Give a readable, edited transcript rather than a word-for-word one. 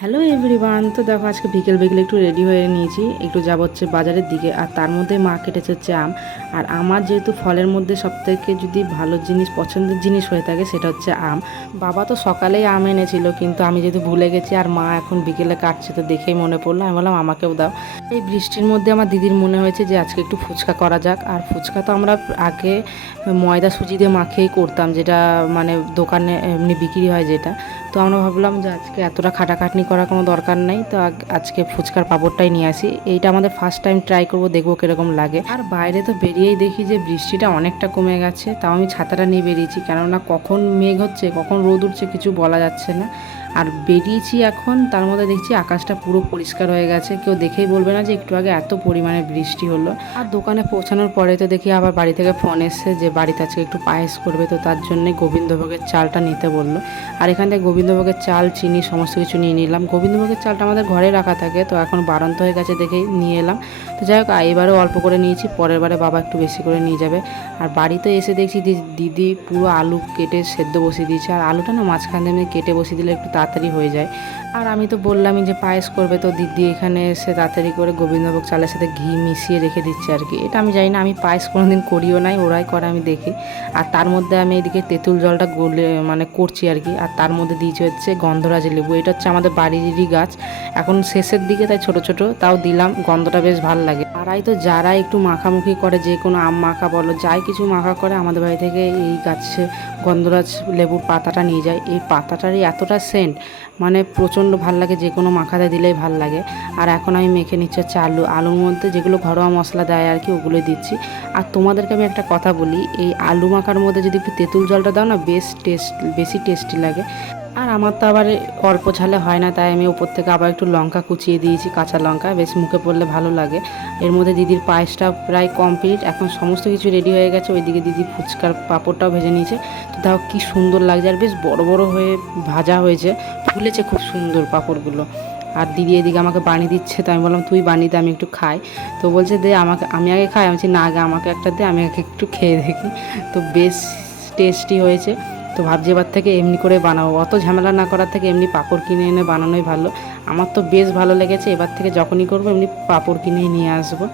Hello everyone. তো দেখো আজকে বিকেল বিকেল একটু রেডি হয়ে নিয়েছি, একটু যাব হচ্ছে বাজারের দিকে। আর তার মধ্যে মা কেটেছে হচ্ছে আম। আর আমার যেহেতু ফলের মধ্যে সবথেকে যদি ভালো জিনিস পছন্দের জিনিস হয়ে থাকে সেটা হচ্ছে আম। বাবা তো সকালেই আম এনেছিল, কিন্তু আমি যেহেতু ভুলে গেছি আর মা এখন বিকেলে কাটছে, তো দেখেই মনে পড়লো, আমি বললাম আমাকেও দাও। এই বৃষ্টির মধ্যে আমার দিদির মনে হয়েছে যে আজকে একটু ফুচকা করা যাক। আর ফুচকা তো আমরা আগে ময়দা সুজি দিয়ে মাখিয়েই করতাম, যেটা মানে দোকানে এমনি বিক্রি হয় যেটা। তো আমরা ভাবলাম যে আজকে এতটা খাটাখাটনি করার কোনো দরকার নেই, তো আজকে ফুচকার পাঁপড়টাই নিয়ে আসি। এইটা আমাদের ফার্স্ট টাইম ট্রাই করবো, দেখবো কীরকম লাগে। আর বাইরে তো বেরিয়েই দেখি যে বৃষ্টিটা অনেকটা কমে গেছে, তাও আমি ছাতাটা নিয়ে বেরিয়েছি, কেননা কখন মেঘ হচ্ছে কখন রোদ উঠছে কিছু বলা যাচ্ছে না। আর বেরিয়েছি এখন, তার মধ্যে দেখছি আকাশটা পুরো পরিষ্কার হয়ে গেছে, কেউ দেখেই বলবে না যে একটু আগে এত পরিমাণে বৃষ্টি হলো। আর দোকানে পৌঁছানোর পরে তো দেখি আবার বাড়ি থেকে ফোন এসছে যে বাড়িতে আজকে একটু পায়েস করবে, তো তার জন্যে গোবিন্দভোগের চালটা নিতে বললো। আর এখান থেকে গোবিন্দভোগের চাল, চিনি সমস্ত কিছু নিয়ে নিলাম। গোবিন্দভোগের চালটা আমাদের ঘরে রাখা থাকে, তো এখন বাড়ন্ত হয়ে গেছে দেখেই নিয়ে এলাম। তো যাই হোক, এবারেও অল্প করে নিয়েছি, পরের বারে বাবা একটু বেশি করে নিয়ে যাবে। আর বাড়িতে এসে দেখছি দিদি পুরো আলু কেটে সেদ্ধ বসিয়ে দিয়েছে। আর আলুটা না মাঝখান দিয়ে কেটে বসিয়ে দিলে একটু তাড়াতাড়ি হয়ে যায়। আর আমি তো বললামই যে পায়েস করবে, তো দিদি এখানে এসে তাড়াতাড়ি করে গোবিন্দভোগ চালের সাথে ঘি মিশিয়ে রেখে দিচ্ছে আর কি। এটা আমি জানি না, আমি পায়েস কোনোদিন করিও নাই, ওরাই করে আমি দেখি। আর তার মধ্যে আমি এদিকে তেঁতুল জলটা গলে মানে করছি আর কি। আর তার মধ্যে দিয়েছি হচ্ছে গন্ধরাজ লেবু, এটা হচ্ছে আমাদের বাড়িরই গাছ, এখন শেষের দিকে তাই ছোট ছোট, তাও দিলাম, গন্ধটা বেশ ভালো লাগে। পাড়ায় তো যারা একটু মাখামুখি করে, যে কোনো আম মাখা বলো যাই কিছু মাখা করে, আমাদের বাড়ি থেকে এই গাছে গন্ধরাজ লেবুর পাতাটা নিয়ে যায়। এই পাতাটারই এতটা সেন্ট, মানে প্রচণ্ড ভাল লাগে, যে কোনো মাখাতে দিলেই ভাল লাগে। আর এখন আমি মেখে নিচ্ছি হচ্ছে আলুর মধ্যে যেগুলো ঘরোয়া মশলা দেয় আর কি, ওগুলোই দিচ্ছি। আর তোমাদেরকে আমি একটা কথা বলি, এই আলু মাখার মধ্যে যদি একটু তেঁতুল জলটা দাও না, বেশি টেস্টি লাগে। আর আমার তো আবার অল্প ঝালে হয় না, তাই আমি উপর থেকে আবার একটু লঙ্কা কুচিয়ে দিয়েছি, কাঁচা লঙ্কা, বেশ মুখে পড়লে ভালো লাগে। এর মধ্যে দিদির পায়েসটা প্রায় কমপ্লিট, এখন সমস্ত কিছু রেডি হয়ে গেছে। ওইদিকে দিদি ফুচকার পাঁপড়টাও ভেজে নিয়েছে। তো দেখো কী সুন্দর লাগছে, আর বেশ বড় বড় হয়ে ভাজা হয়েছে, ফুলেছে খুব সুন্দর পাঁপড়গুলো। আর দিদি এদিকে আমাকে বানিয়ে দিচ্ছে, তো আমি বললাম তুই বানিয়ে দে, আমি একটু খাই। তো বলছে দে আমাকে, আমি আগে খাই। আমি বলছি না, আগে আমাকে একটা দে, আমি আগে একটু খেয়ে দেখি। তো বেশ টেস্টি হয়েছে। তো ভাবছি এবার থেকে এমনি করে বানাবো, অত ঝামেলা না করার থেকে এমনি পাঁপড় কিনে এনে বানানোই ভালো। আমার তো বেশ ভালো লেগেছে, এবার থেকে যখনই করবো এমনি পাঁপড় কিনেই নিয়ে আসবো।